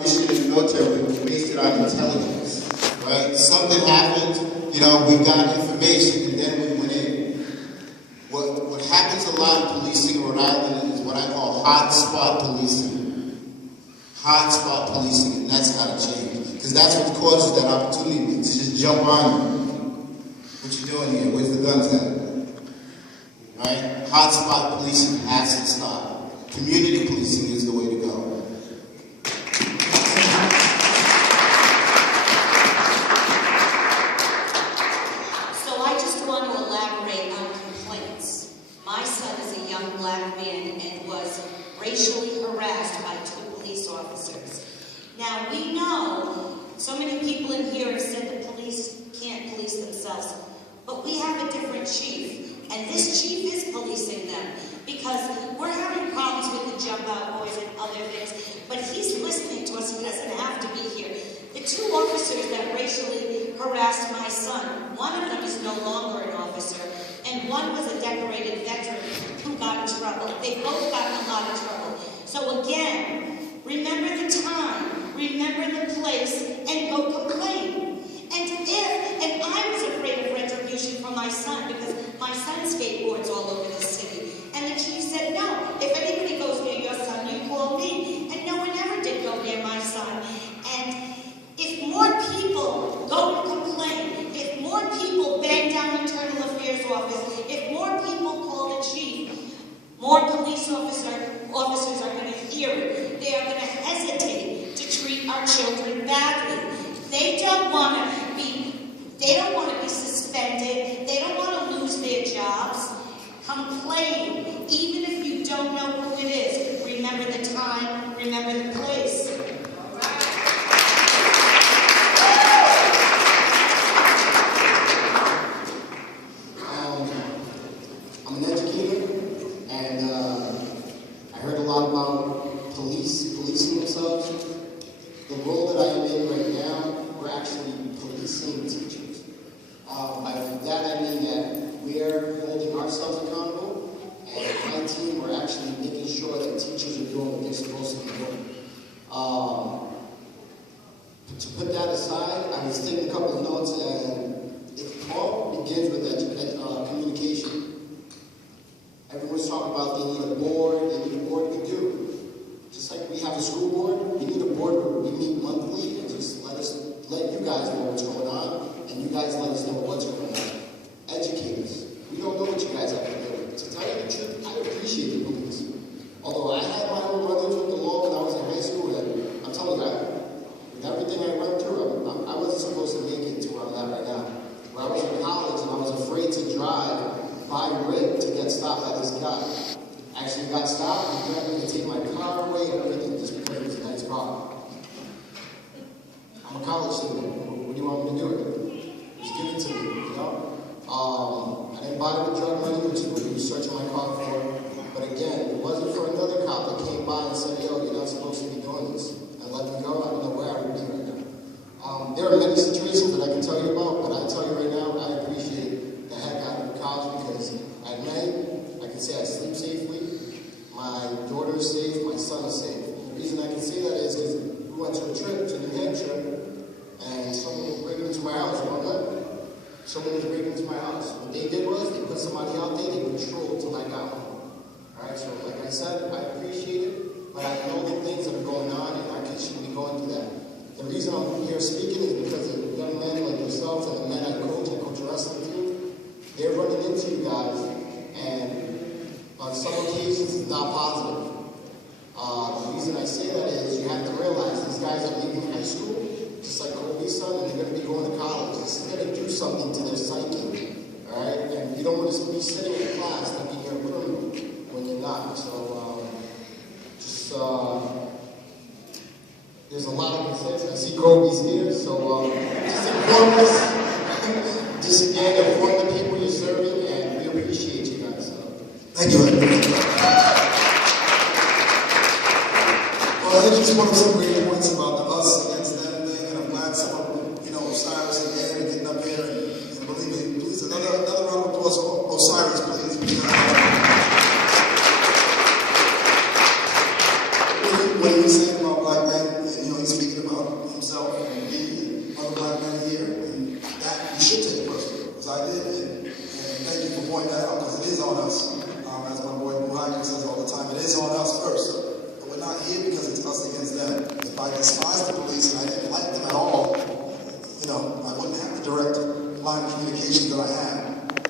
mission in the military was based on intelligence, right? Something happened, we've got information, and then we went in. What happens a lot in policing in Rhode Island is what I call hotspot policing. Hotspot policing, and that's got to change. Because that's what causes that opportunity to just jump on you. What you doing here? Where's the guns at? Right? Hotspot policing has to stop. Community policing is the way to go. So I just want to elaborate on complaints. My son is a young black man and was racially harassed by 2 police officers. Now we know so many people in here have said the police can't police themselves, but we have a different chief, and this chief is policing them because we're having problems with the jump out boys and other things, but he's listening to us. He doesn't have to be here. The 2 officers that racially harassed my son, one of them is no longer an officer, and one was a decorated veteran who got in trouble. They both got in a lot of trouble. So again, remember the time, remember the place, and go complain. And I was afraid of retribution for my son because my son skateboards all over the city. And the chief said, no, if anybody goes near your son, you call me. And no one ever did go near my son. And if more people go to complain, if more people bang down internal affairs office, if more people call the chief, more police officers are going to hear it. They are going to hesitate to treat our children badly. They don't want to be suspended. They don't want to lose their jobs. Complain, even if you don't know who it is. Remember the time, remember the place. I'm an educator, and I heard a lot about policing themselves. The role that I am in right now, we're actually policing teachers. By that I mean that we're holding ourselves accountable, and my team, we're actually making sure that teachers are doing what they're supposed to be doing. To put that aside, I was taking a couple of notes, and it all begins with communication. Everyone's talking about they need a board, we do. Just like we have a school board, we need a board where we meet monthly and just let you guys know what's going on, and you guys let us know what's going on. Educators, we don't know what you guys have to do. To tell you the truth, I appreciate the police. Although I had my own run-ins with the law when I was in high school, and I'm telling you, with everything I went through, I wasn't supposed to make it to where I'm at right now. When I was in college and I was afraid to drive by red to get stopped by this guy. Actually got stopped, he threatened me to take my car away and everything just because it was a nice car. I'm a college student. What do you want me to do? Just give it to me, I didn't buy it with drug money, which is what he was searching my car for. But again, it wasn't for another cop that came by and said, yo, you're not supposed to be doing this. And let me go, I don't know where I would be right now. There are many situations that I can tell you about, but I tell you right now, I appreciate the heck out of college because at night, I can say I sleep safely, my daughter is safe, my son is safe. The reason I can say that is because we went to a trip to New Hampshire, and someone was breaking into my house one night. Someone was breaking into my house. What they did was, they put somebody out there, they patrolled till I got home. Alright, so like I said, I appreciate it, but I know the things that are going on, and our kids shouldn't be going through that. The reason I'm here speaking is because of young men like yourself and the men I coach a wrestling team. They're running into you guys, and on some occasions it's not positive. The reason I say that is you have to realize these guys are leaving high school, just like Kobe's son, and they're going to be going to college. This is going to do something to their psyche, all right? And you don't want to be sitting in class thinking you're a criminal when you're not. So there's a lot of consensus. I see Kobe's here, so just inform us. Just again, inform the people you're serving, and we appreciate you guys. So. Thank you. Well, I just want to some great points about the us against them thing, and I'm glad some of Osiris and Ed are getting up here, and believe me, please, another round of applause for Osiris, please. When he was saying about black men, he's I despised the police and I didn't like them at all, you know, I wouldn't have the direct line of communication that I have.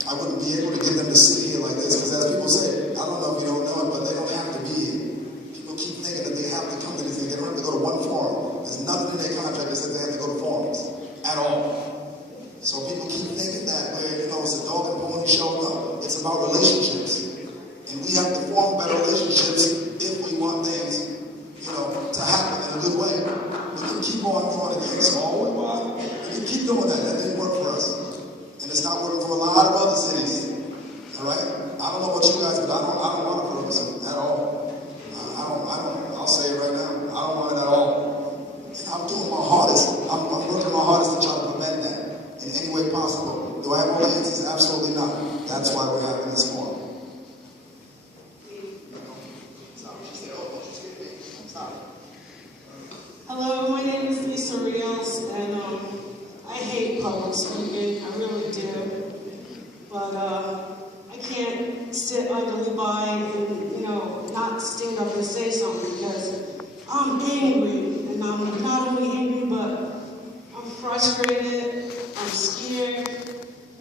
I wouldn't be able to get them to sit here like this, because as people say, I don't know if you don't know it, but they don't have to be here. People keep thinking that they have to come to this, they don't have to go to one forum. There's nothing in their contract that says they have to go to forums at all. So people keep thinking that where, you know, it's a dog and pony show. No, it's about relationships. And we have to form better relationships if we want things, you know, to happen in a good way. We can keep on doing the things small and wide. We can keep doing that. That didn't work for us. And it's not working for a lot of other cities. All right? I don't know about you guys, but I don't want a Ferguson at all. I'll say it right now. I don't want it at all. And I'm doing my hardest. I'm working my hardest to try to prevent that in any way possible. Do I have all the answers? Absolutely not. That's why we're having this forum. Hello, my name is Lisa Rios, and I hate public speaking, I really do. But I can't sit idly by and, you know, not stand up and say something, because I'm angry, and I'm not only angry, but I'm frustrated, I'm scared.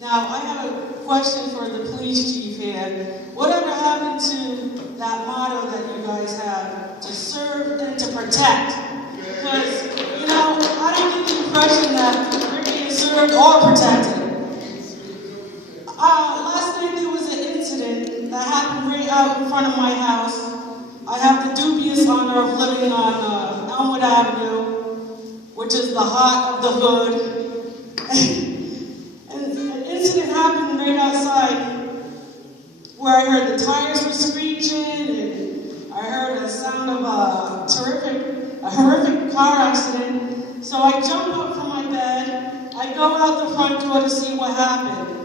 Now, I have a question for the police chief here. Whatever happened to that motto that you guys have, to serve and to protect? Because, you know, I don't get the impression that we're being served or protected. Last night there was an incident that happened right out in front of my house. I have the dubious honor of living on Elmwood Avenue, which is the heart of the hood. And an incident happened right outside where I heard the tires were screeching, and I heard a sound of a horrific car accident. So I jump up from my bed, I go out the front door to see what happened.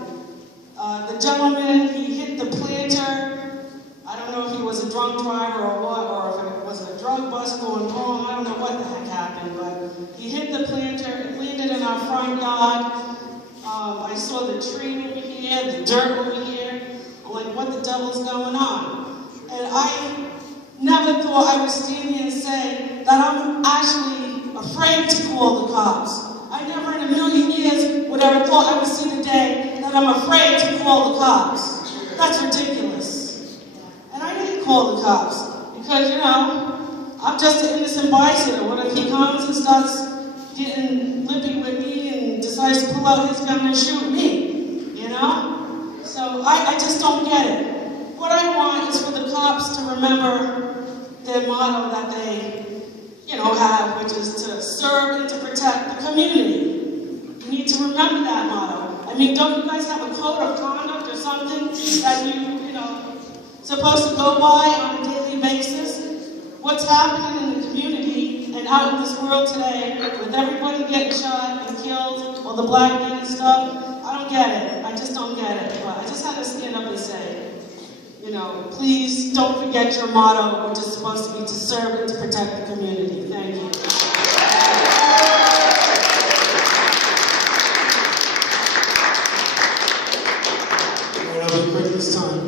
The gentleman, he hit the planter. I don't know if he was a drunk driver or what, or if it was a drug bust going wrong. I don't know what the heck happened, but he hit the planter, it landed in our front yard. I saw the tree over here, the dirt over here. I'm like, what the devil's going on? And I never thought I would stand here and say that I'm actually afraid to call the cops. I never in a million years would ever thought I would see the day that I'm afraid to call the cops. That's ridiculous. And I didn't call the cops because, you know, I'm just an innocent bystander. What if he comes and starts getting lippy with me and decides to pull out his gun and shoot me, you know? So I just don't get it. What I want is for the cops to remember their motto that they, you know, have, which is to serve and to protect the community. You need to remember that motto. I mean, don't you guys have a code of conduct or something that you know, supposed to go by on a daily basis? What's happening in the community and out in this world today with everybody getting shot and killed, all the black men and stuff? I don't get it. I just don't get it. But I just had to stand up and say, you know, please don't forget your motto, which is supposed to be to serve and to protect the community. Thank you. I'll be quick this time.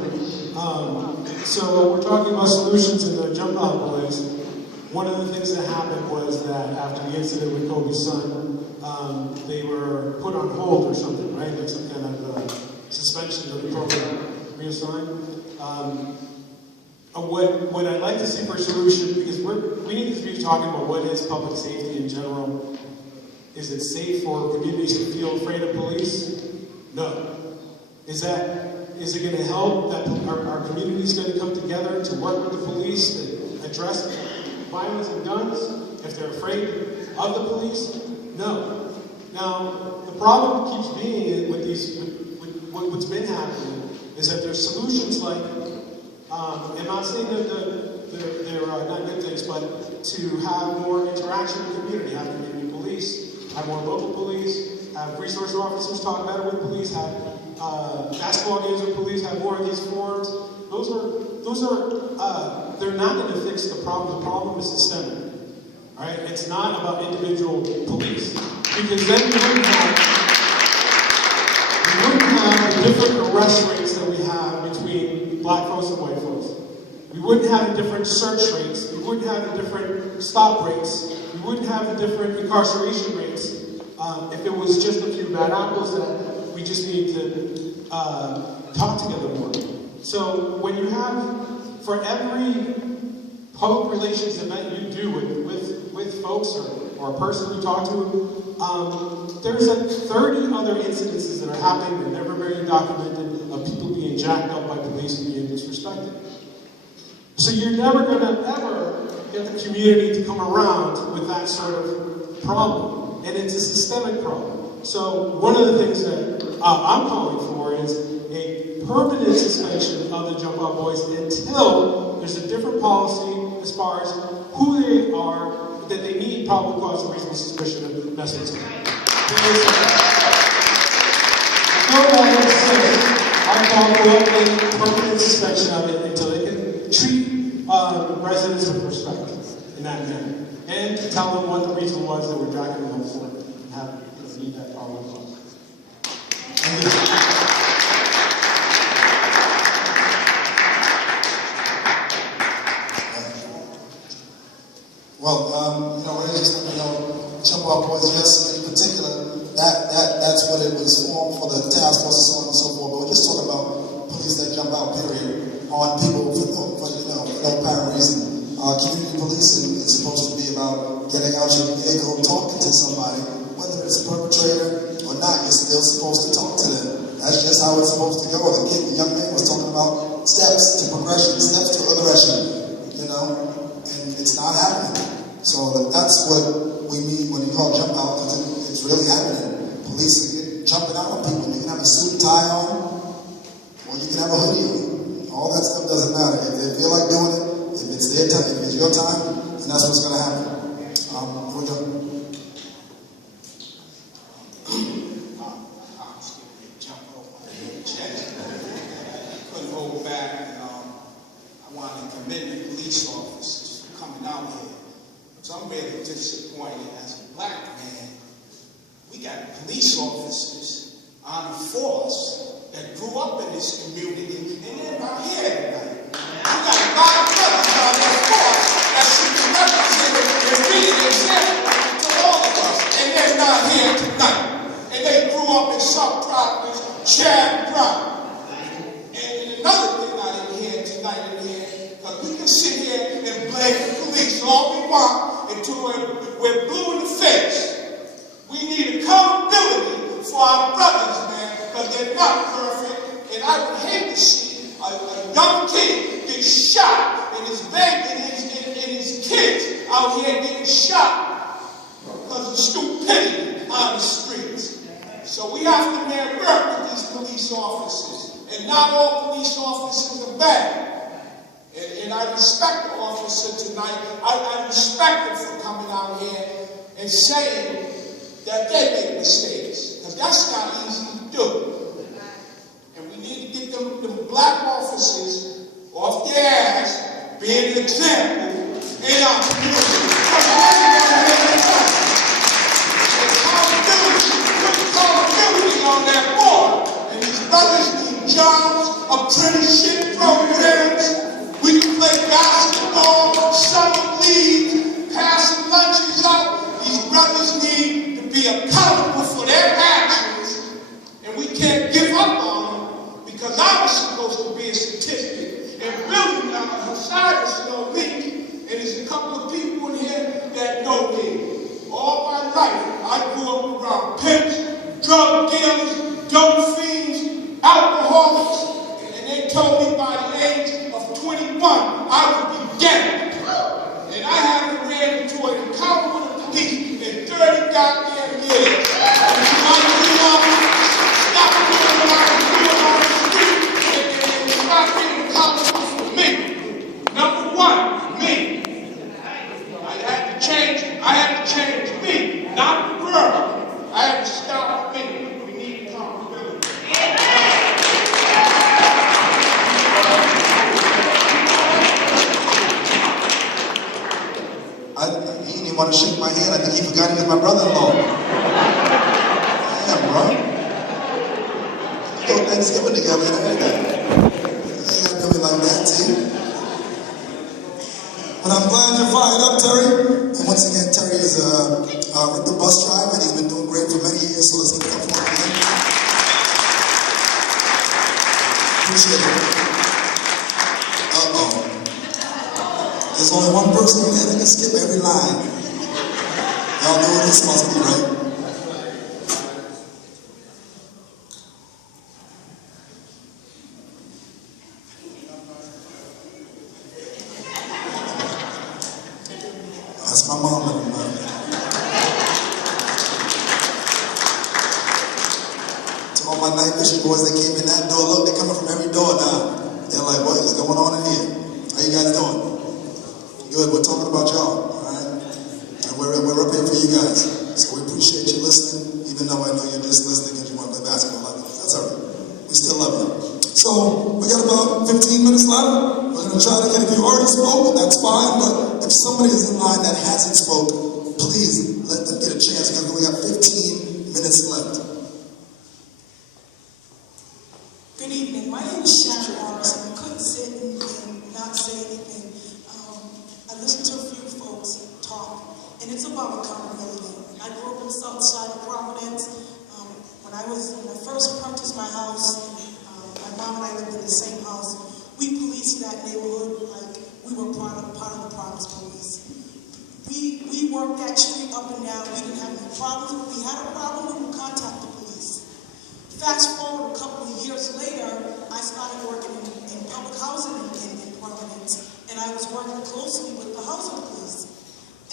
So we're talking about solutions in the jump out boys. One of the things that happened was that after the incident with Kobe's son, they were put on hold or something, right? Like some kind of suspension of the program, reassigned. What I'd like to see for a solution, because we need to be talking about what is public safety in general. Is it safe for communities to feel afraid of police? No. Is it going to help that our community is going to come together to work with the police to address violence and guns if they're afraid of the police? No. Now, the problem keeps being with what's been happening is that there's solutions like, I'm not saying that they're not good things, but to have more interaction with the community, have community police, have more local police, have resource officers talk better with police, have basketball games with police, have more of these forums. Those are they're not going to fix the problem. The problem is systemic. All right? It's not about individual police. Because then we wouldn't have the different arrest rates that we have between black folks and white folks. We wouldn't have the different search rates. We wouldn't have the different stop rates, we wouldn't have the different incarceration rates if it was just a few bad apples that we just need to talk together more. So when you have, for every public relations event you do with folks or a person you talk to, there's 30 other incidences that are happening that are never very documented of people being jacked up by police and being disrespected. So you're never going to ever get the community to come around with that sort of problem. And it's a systemic problem. So one of the things that I'm calling for is a permanent suspension of the Jump Out Boys until there's a different policy as far as who they are, that they need probable cause and reasonable suspicion of messing with them. No longer says I call for a permanent suspension of it until they can treat residents with respect in that manner. And tell them what the reason was that we're dragging them for and have need that probable cause. Well, Jump Out Boys, yes, in particular, that's what it was formed for, the task force and so on and so forth. But we're just talking about police that jump out, period, on people for no apparent reason. Community policing is supposed to be about getting out your vehicle, talking to somebody, whether it's a perpetrator or not. You're still supposed to talk to them. That's just how it's supposed to go. The young man was talking about steps to progression, steps to aggression, and it's not happening. So that's what we mean when you call jump out, because it's really happening. Police are jumping out on people. You can have a suit and tie on, or you can have a hoodie on. All that stuff doesn't matter. If they feel like doing it, if it's their time, if it's your time, then that's what's going to happen. We're done. Couldn't hold back. I wanted to commend the police officers for coming out here. So I'm really disappointed as a black man. We got police officers on the force that grew up in this community, and they're not here tonight. We got a lot of brothers on that force that should be represented and be an example to all of us, and they're not here tonight. And they grew up in South Providence, Chad Brown. And another thing I didn't hear tonight in here, because we can sit here and blame the police all we want until we're blue in the face. We need accountability for our brothers, man, because they're not perfect. And I would hate to see a young kid get shot and his baby and his kids out here getting shot because of stupidity on the streets. So we have to work with these police officers. And not all police officers are bad. And I respect the officer tonight. I respect them for coming out here and saying that they make mistakes. Because that's not easy to do. And we need to get them black officers off their ass, being an example in our community. Accountability on that board. And these brothers need jobs, apprenticeship programs. We can play basketball, summer league, passing lunches out. These brothers need to be accountable for their actions, and we can't give up on them because I was supposed to be a statistic. And really, Cyrus know me, and there's a couple of people in here that know me. All my life, I grew up around pimps, drug dealers, dope fiends, alcoholics, and they told me by the age of 21, I would be dead. And I haven't ran into an encounter with the police in 30 goddamn years. And stop doing what I was doing on the street and stop being accountable for me. Number one, me. I had to change it. I had to change me, not the world. I had to stop me. We need accountability. He didn't even want to shake my hand. I think he forgot he was my brother-in-law. Damn, bro. We go Thanksgiving together and everything. You ain't got to do me like that, T. But I'm glad you're fired up, Terry. And once again, Terry is the bus driver, and he's been doing great for many years, so let's give it up for him. Appreciate it. Uh-oh. There's only one person in there that can skip every line. Y'all know what this must be, right? That's my mom living now. To all my night vision boys that came in that door, look, they're coming from every door now. They're like, what is going on in here? How you guys doing? Good, we're talking about y'all, all right? And we're up here for you guys. So we appreciate you listening, even though I know you're just listening because you want to play basketball like us. That's all right. We still love you. So we got about 15 minutes left. We're going to try to get, if you already spoke, that's fine, but if somebody is in line that hasn't spoke, please let them get a chance because we got 15 minutes left. Good evening. My name is Sharon Morrison. I couldn't sit and not say anything. I listened to a few folks talk, and it's about accountability. I grew up in the south side of Providence. When I first purchased my house, my mom and I lived in the same house. We policed that neighborhood like we were part of the Providence Police. We worked that street up and down. We didn't have any problems. If we had a problem, we would contact the police. Fast forward a couple of years later, I started working in public housing in Providence, and I was working closely with the housing police.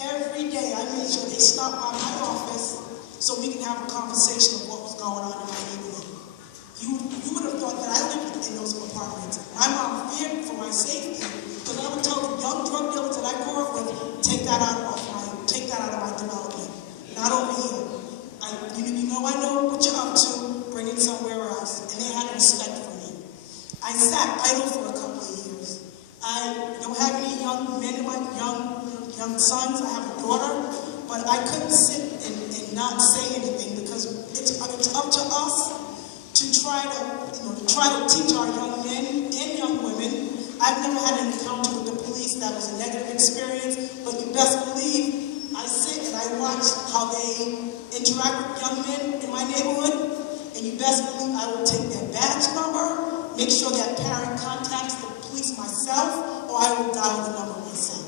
Every day I made sure they stopped by my office so we could have a conversation of what was going on in my neighborhood. You would have thought that I lived in those apartments. My mom feared for my safety because I would tell the young drug dealers that I grew up with, take that out of my development. Not over here. I know what you're up to, bring it somewhere else. And they had respect for me. I sat idle for a couple of years. I don't have any young men in my young sons. I have a daughter, but I couldn't sit and not say anything because it's up to us to try to teach our young men and young women. I've never had an encounter with the police that was a negative experience, but you best believe I sit and I watch how they interact with young men in my neighborhood, and you best believe I will take their badge number, make sure that parent contacts the police myself, or I will dial the number myself.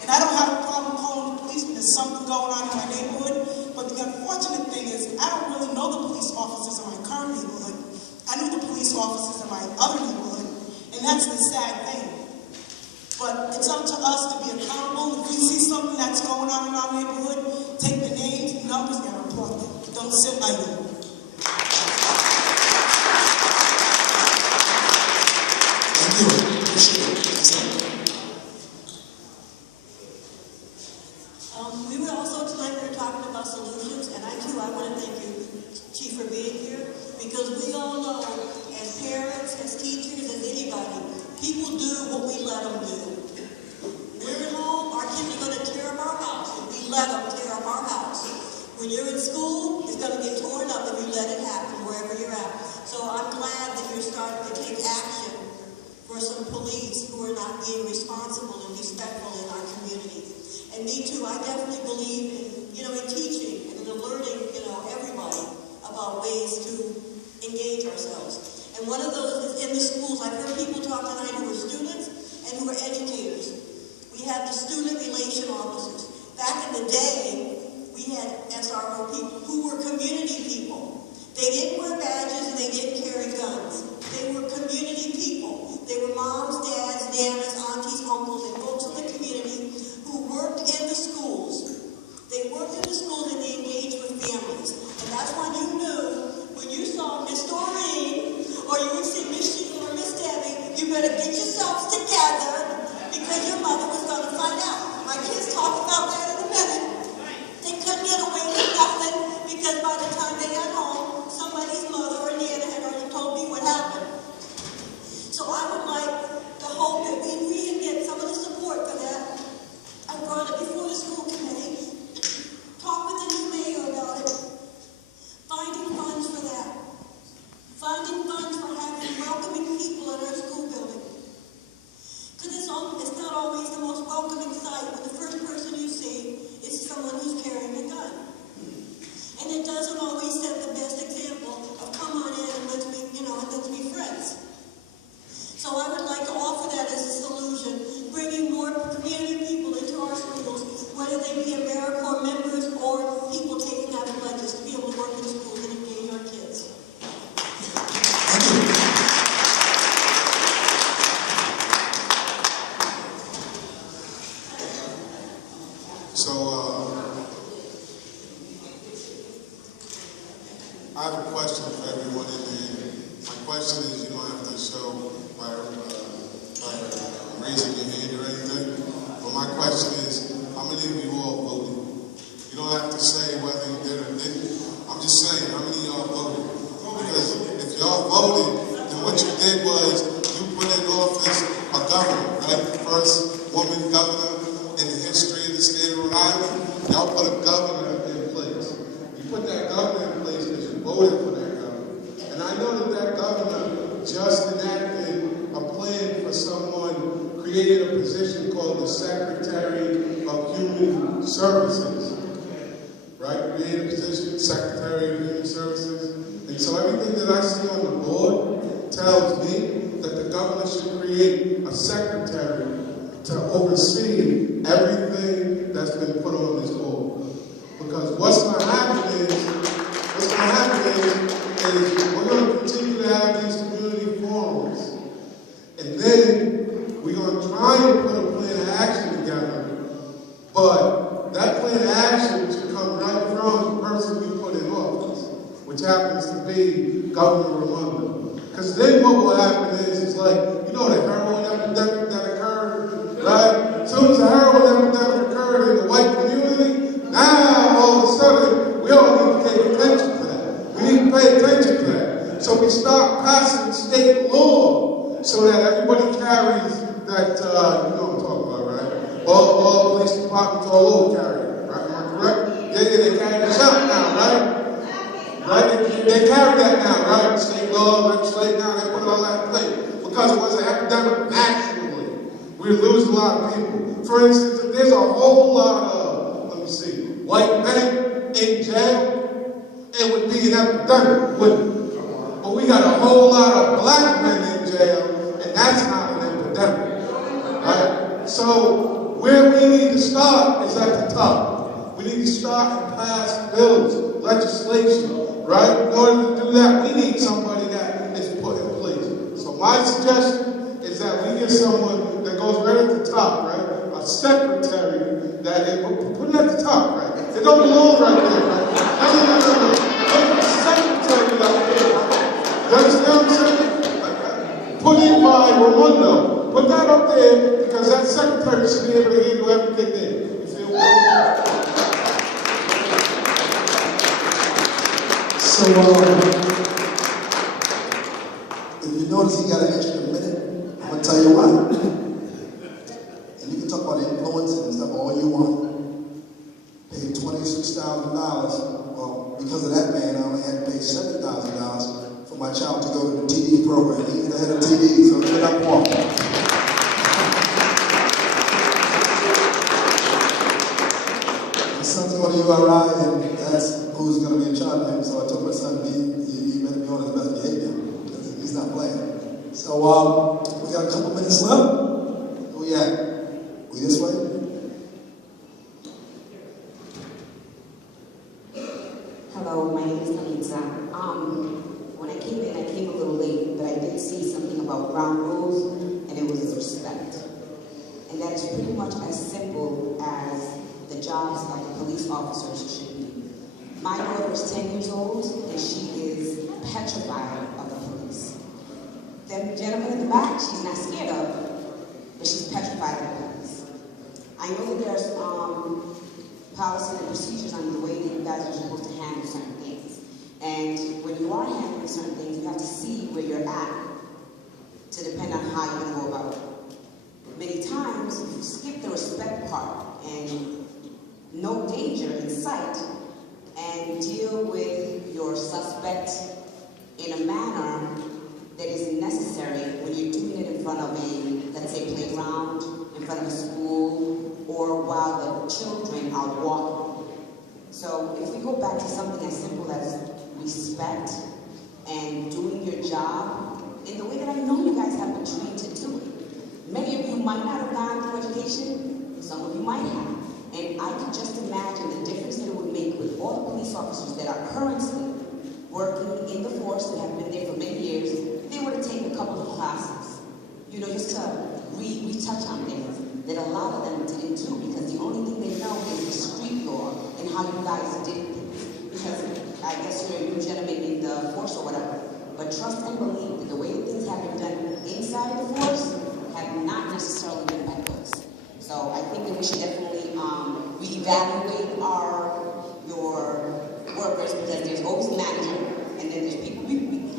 And I don't have a problem calling the police when there's something going on in my neighborhood, but the unfortunate thing is I don't really know the police officers in my current neighborhood. I knew the police officers in my other neighborhood, and that's the sad thing. But it's up to us to be accountable. If we see something that's going on in our neighborhood, take the names, numbers, and report them. Don't sit idle. Thank you. Appreciate it. Excellent. We were also tonight we were talking about solutions, and I want to thank you, Chief, for being here, because we all know, as parents, as teachers, as anybody, people do what we let them do. We're at home, our kids are going to tear up our house if we let them tear up our house. When you're in school, it's going to get torn up if you let it happen wherever you're at. So I'm glad that you're starting to take action for some police who are not being responsible and respectful in our community. And me too, I definitely believe in teaching and in alerting, everybody about ways to engage ourselves. And one of those is in the schools. I've heard people talk tonight who are students and who are educators. We have the student relation officers. Back in the day, we had SRO people who were community people. They didn't wear badges and they didn't carry guns. They were community people. They were moms, dads, nanas, aunties, uncles, and folks in the community who worked in the schools. They worked in the schools and they engaged with families. And that's when you knew, when you saw Miss Doreen, or you would see Miss Sheila or Miss Debbie, you better get yourselves together because your mother was going to find out. My kids talk about that in a minute. They couldn't get away with nothing because by the time they got home, somebody's mother or nana had already told me what happened. So I would like the I have a question for everyone in there. My question is, you don't have to show by raising your hand or anything, but my question is, how many of you all voted? You don't have to say whether you did or didn't. I'm just saying, how many of y'all voted? Because if y'all voted, then what you did was you put in office a governor, right? The first woman governor in the history of the state of Rhode Island. Y'all put a governor in place. You put that governor in place because you voted for that governor. And I know that that governor just enacted a plan for someone, created a position called the Secretary of Human Services. Right? Created a position, Secretary of Human Services. And so everything that I see on the board tells me that the governor should create a secretary to oversee everything that's been put on this board. Because what's going to happen is we're going to continue to have these community forums. And then we're going to try and put a plan of action together. But that plan of action should come right from the person we put in office, which happens to be Governor Raimondo. Because then what will happen is like, you know, the heroin epidemic that occurred, right? As soon as the heroin epidemic occurred in the white community, now all of a sudden, we all need to pay attention to that. We need to pay attention to that. So we start passing state law so that everybody carries that, you know what I'm talking about, right? All police departments all over carry it, right? Am I correct? Yeah, they carry the shot now, right? Right? They carry that now, right? State law, legislate now, they put all that in place. Because it was an epidemic nationally. We lose a lot of people. For instance, if there's a whole lot of, let me see, white men in jail, it would be an epidemic, wouldn't it? But we got a whole lot of black men in jail, and that's not an epidemic, right? So where we need to start is at the top. We need to start and pass bills, legislation, right? In order to do that, we need somebody that is put in place. So my suggestion is that we get someone that goes right at the top, right? A secretary that is, put it at the top, right? It don't belong right there, right? No. Put a secretary out there. You understand what I'm saying? Put in by Raimondo. Put that up there because that secretary should be able to handle everything there. You feel me? So, if you notice he got an extra minute, I'm going to tell you why. And you can talk about influence and stuff all you want. Paid $26,000. Well, because of that man, I only had to pay $7,000 for my child to go to the TD program. He's the head of TD, so give it up for him. His son's going to URI, and that's who's going to be in charge of him. So I told my son, you better be on his best behavior, because he's not playing. So we got a couple minutes left. Where we at? We this way? Hello, my name is Melissa. When I came a little late, but I did see something about ground rules, and it was respect. And that is pretty much as simple as the jobs of the police officers should be. My daughter is 10 years old, and she is petrified of the police. The gentleman in the back, she's not scared of, but she's petrified of the police. I know that there's policy and procedures on the way that you guys are supposed to handle certain things. And when you are handling certain things, you have to see where you're at to depend on how you're going to go about it. Many times, you skip the respect part and no danger in sight and deal with your suspect in a manner that is necessary when you're doing it in front of a, let's say, playground, in front of a school, or while the children are walking. So if we go back to something as simple as respect and doing your job in the way that I know you guys have been trained to do it. Many of you might not have gone through education, some of you might have. And I can just imagine the difference that it would make with all the police officers that are currently working in the force and have been there for many years, if they were to take a couple of classes, you know, just to retouch on things that a lot of them didn't do, because the only thing they know is the street law and how you guys did things. Because I guess you're a new gentleman in the force or whatever, but trust and believe that the way things have been done inside the force have not necessarily been backwards. So I think that we should definitely reevaluate your workers, because there's always the manager, and then there's people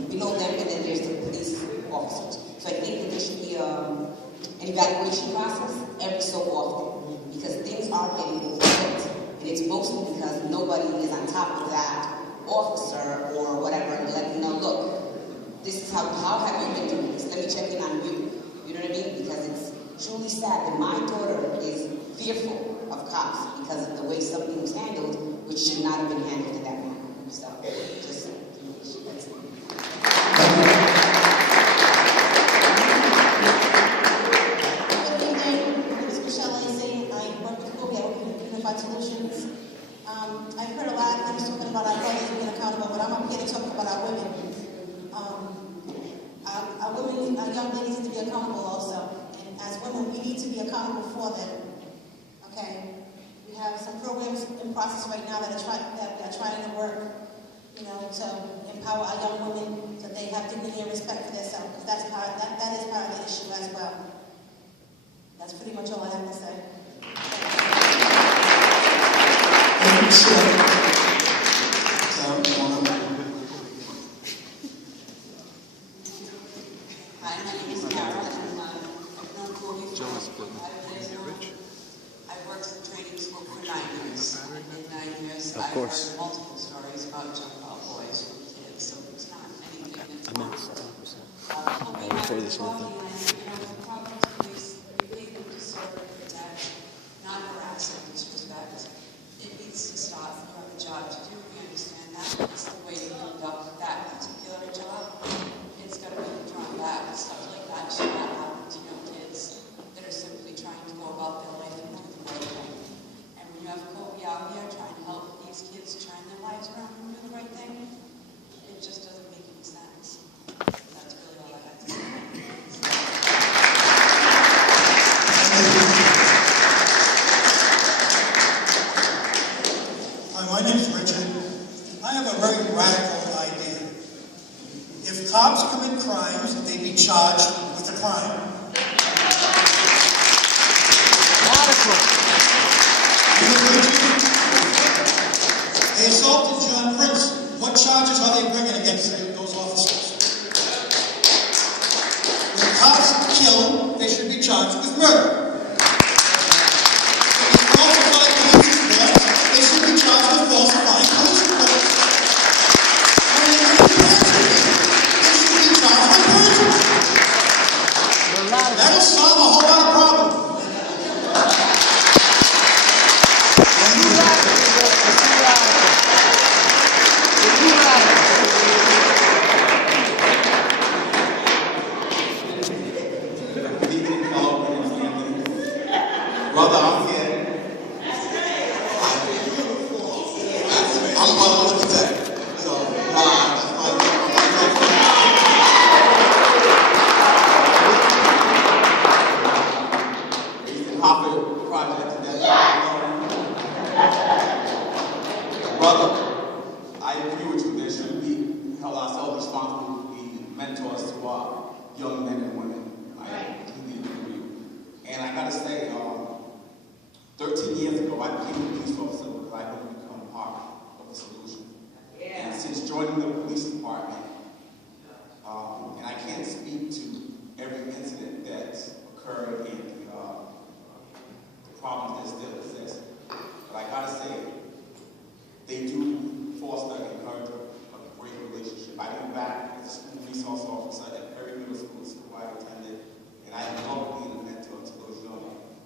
below them, and then there's the police officers. So I think that there should be an evaluation process every so often, because things are getting overlooked, and it's mostly because nobody is on top of that officer or whatever, and letting them know, look, this is how have you been doing this? Let me check in on you. You know what I mean? Because it's truly sad that my daughter is fearful of cops because of the way something was handled, which should not have been handled in that manner. So, just that's it. Good evening. My name is Michelle Lacey. I work with Unified Solutions. I've heard a lot of things talking about our brothers being accountable, but I'm up here to talk about our women. Our women, our young ladies need to be accountable also. And as women, we need to be accountable for them. Okay? We have some programs in process right now that are trying to work, you know, to empower our young women so they have dignity and respect for themselves. That is part of the issue as well. That's pretty much all I have to say. Thank you, sir. Hi, my name is Kara, and I've known Corey for 5 years now. I've worked in training school for 9 years. In 9 years, I've heard multiple stories about jump out boys from kids, so it's not anything that's before this whole thing. The Providence Police, we need to serve and protect, not harass and disrespect. It needs to stop. You have a job to do. We understand that. It's the way you conduct that particular job. It's got to be drawn back. Stuff like that should not happen to young kids that are simply trying to go about their life and do the right thing. And when you have Kobe out here trying to help these kids turn their lives around and do the right thing, it just doesn't make any sense. That's really all I have to say. Hi, my name is Richard. I have a very radical idea. If cops commit crimes, they be charged with the crime. They assaulted John Prince. What charges are they bringing against those officers? When cops kill, they should be charged with murder. They should be charged with falsifying police reports. When they commit perjury, they should be charged with perjury. That'll solve a whole lot of problems. Brother, I'm here. I'm well, look at that. So, Project brother, I agree with you. There should be held ourselves responsible to be mentors to our young men and women. I completely agree. And I gotta say, 13 years ago, I became a police officer because I wanted to become part of the solution. And since joining the police department, and I can't speak to every incident that's occurred and the problems that still exist, but I gotta say, they do foster and encourage a great relationship. I went back as a school resource officer at Perry Middle School, school I attended, and I love being a mentor to those young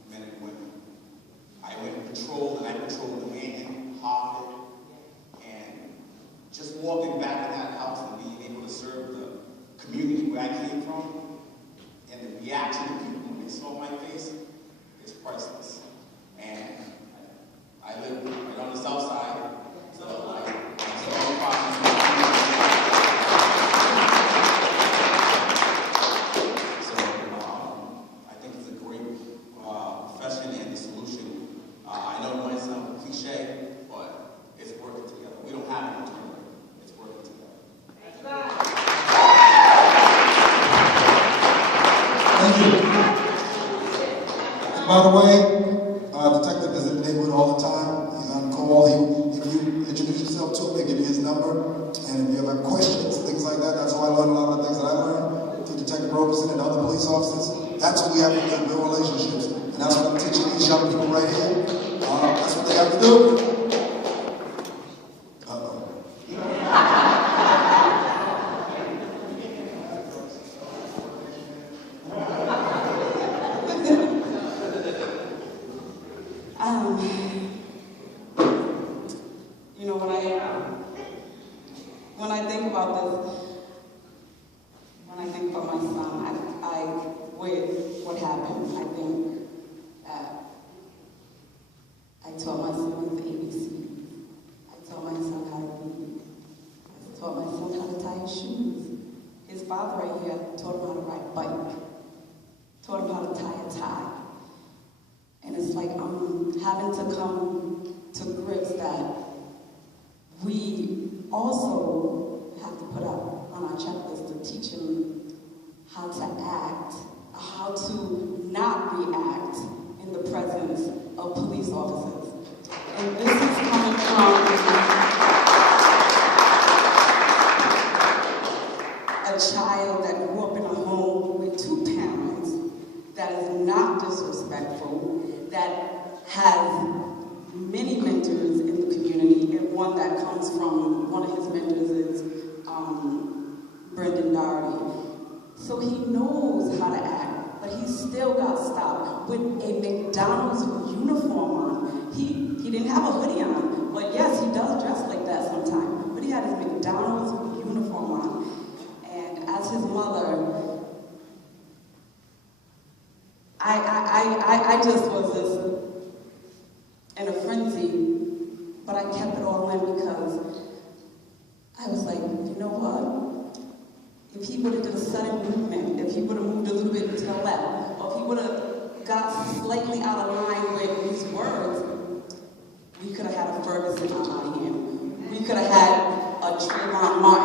men and women. I went and patrolled, and I patrolled Manhattan, Harvard, and just walking back in that house and being able to serve the community where I came from, and the reaction of people when they saw my face is priceless. And I live right on the south side, so I think it's a great profession and the solution. I know it might sound cliche, but it's working together. We don't have an alternative. by the way, detective is in the neighborhood all the time. He's on call. If you introduce yourself to him, they give you his number. And if you have questions, things like that, that's how I learned a lot of the things that I learned through Detective Roberson and other police officers. That's what we have to do, build relationships. And that's what I'm teaching these young people right here. That's what they have to do. You know, when I think about this, when I think about my son, with what happened, I think I taught my son his ABC. I taught my son how to read. I taught my son how to tie his shoes. His father right here taught him how to ride a bike. Taught him how to tie a tie. And it's like I'm having to come to grips that we also have to put up on our checklist to teach him how to act, how to not react in the presence of police officers. And this is coming from a child that grew up in a home with two parents that is not disrespectful, that has many mentors in the community, and one that comes from, one of his mentors is Brendan Doherty. So he knows how to act, but he still got stopped with a McDonald's uniform on. He didn't have a hoodie on, but yes, he does dress like that sometimes, but he had his McDonald's uniform on. And as his mother, I just was in a frenzy, but I kept it all in because I was like, you know what? If he would have done a sudden movement, if he would have moved a little bit to the left, or if he would have got slightly out of line with these words, we could have had a Ferguson on our hand. We could have had a Trayvon Martin